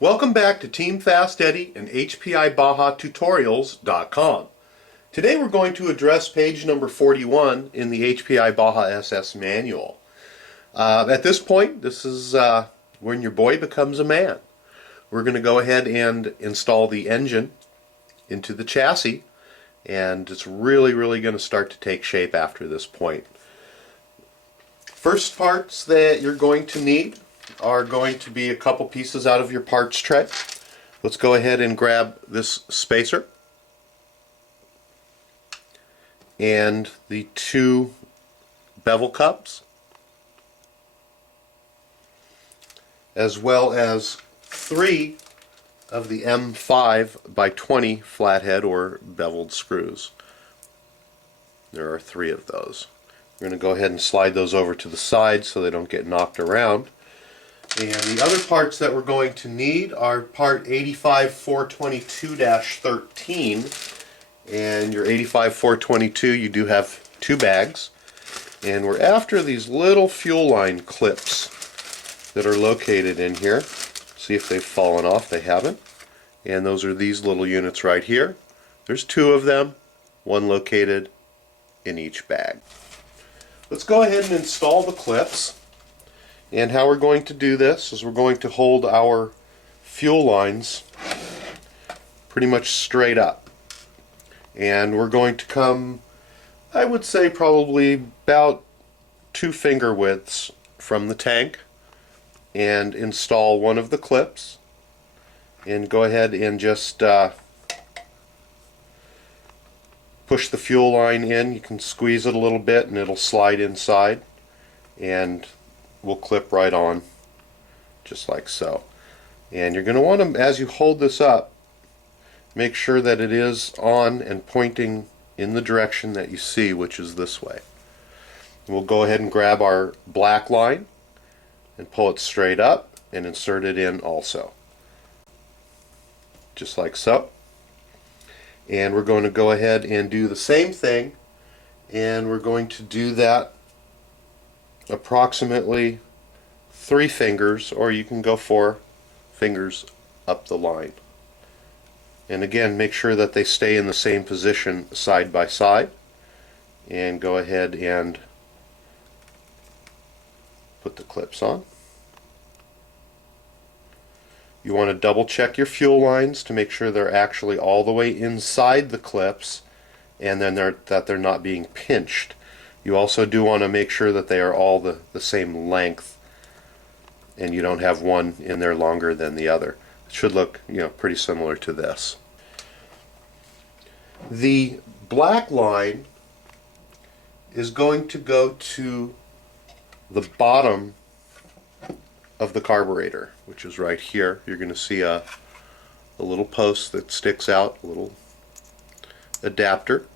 Welcome back to Team Fast Eddy and HPI Baja Tutorials.com. Today we're going to address page number 41 in the HPI Baja SS manual. At this point, this is when your boy becomes a man. We're going to go ahead and install the engine into the chassis, and it's really going to start to take shape after this point. First parts that you're going to need are going to be a couple pieces out of your parts tray. Let's go ahead and grab this spacer and the two bevel cups, as well as 3 of the M5 by 20 flathead or beveled screws. There are 3 of those. We're going to go ahead and slide those over to the side so they don't get knocked around. And the other parts that we're going to need are part 85422-13. And your 85422, you do have 2 bags. And we're after these little fuel line clips that are located in here. See if they've fallen off. They haven't. And those are these little units right here. There's 2 of them, 1 located in each bag. Let's go ahead and install the clips. And how we're going to do this is we're going to hold our fuel lines pretty much straight up. And we're going to come, I would say, probably about 2 finger widths from the tank and install one of the clips. And go ahead and just push the fuel line in. You can squeeze it a little bit and it'll slide inside, and will clip right on just like so. And you're going to want to, as you hold this up, make sure that it is on and pointing in the direction that you see, which is this way. And we'll go ahead and grab our black line and pull it straight up and insert it in also, just like so. And we're going to go ahead and do the same thing, and we're going to do that approximately 3 fingers, or you can go 4 fingers up the line. And again, make sure that they stay in the same position side by side, and go ahead and put the clips on. You want to double check your fuel lines to make sure they're actually all the way inside the clips, and then that they're not being pinched. You also do want to make sure that they are all the same length, and you don't have one in there longer than the other. It should look, pretty similar to this. The black line is going to go to the bottom of the carburetor, which is right here. You're going to see a little post that sticks out, a little adapter.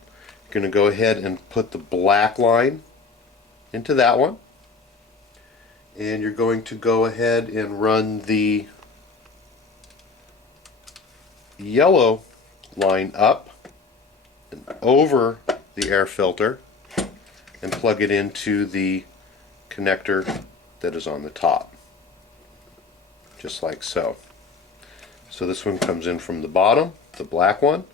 Going to go ahead and put the black line into that one, and you're going to go ahead and run the yellow line up and over the air filter and plug it into the connector that is on the top, just like so. So this one comes in from the bottom, the black one.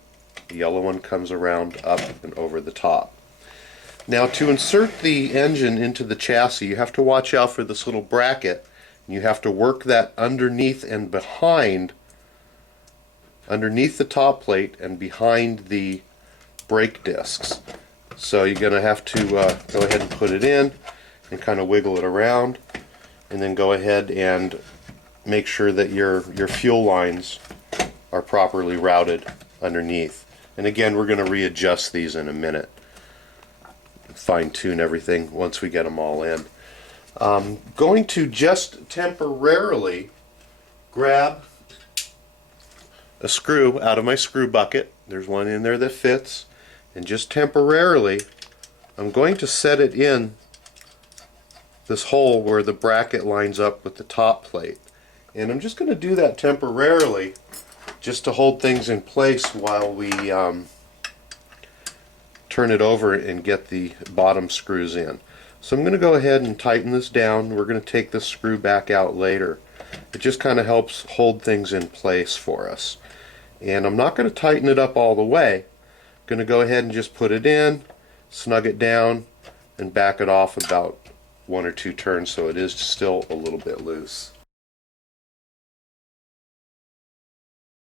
The yellow one comes around up and over the top. Now, to insert the engine into the chassis, you have to watch out for this little bracket, and you have to work that underneath and behind, underneath the top plate and behind the brake discs. So you're going to have to go ahead and put it in and kind of wiggle it around, and then go ahead and make sure that your fuel lines are properly routed underneath. And again, we're going to readjust these in a minute, fine-tune everything once we get them all in. Going to just temporarily grab a screw out of my screw bucket. There's one in there that fits, and just temporarily I'm going to set it in this hole where the bracket lines up with the top plate. And I'm just going to do that temporarily, just to hold things in place while we turn it over and get the bottom screws in. So I'm going to go ahead and tighten this down. We're going to take this screw back out later. It just kind of helps hold things in place for us. And I'm not going to tighten it up all the way. I'm going to go ahead and just put it in, snug it down, and back it off about 1 or 2 turns so it is still a little bit loose.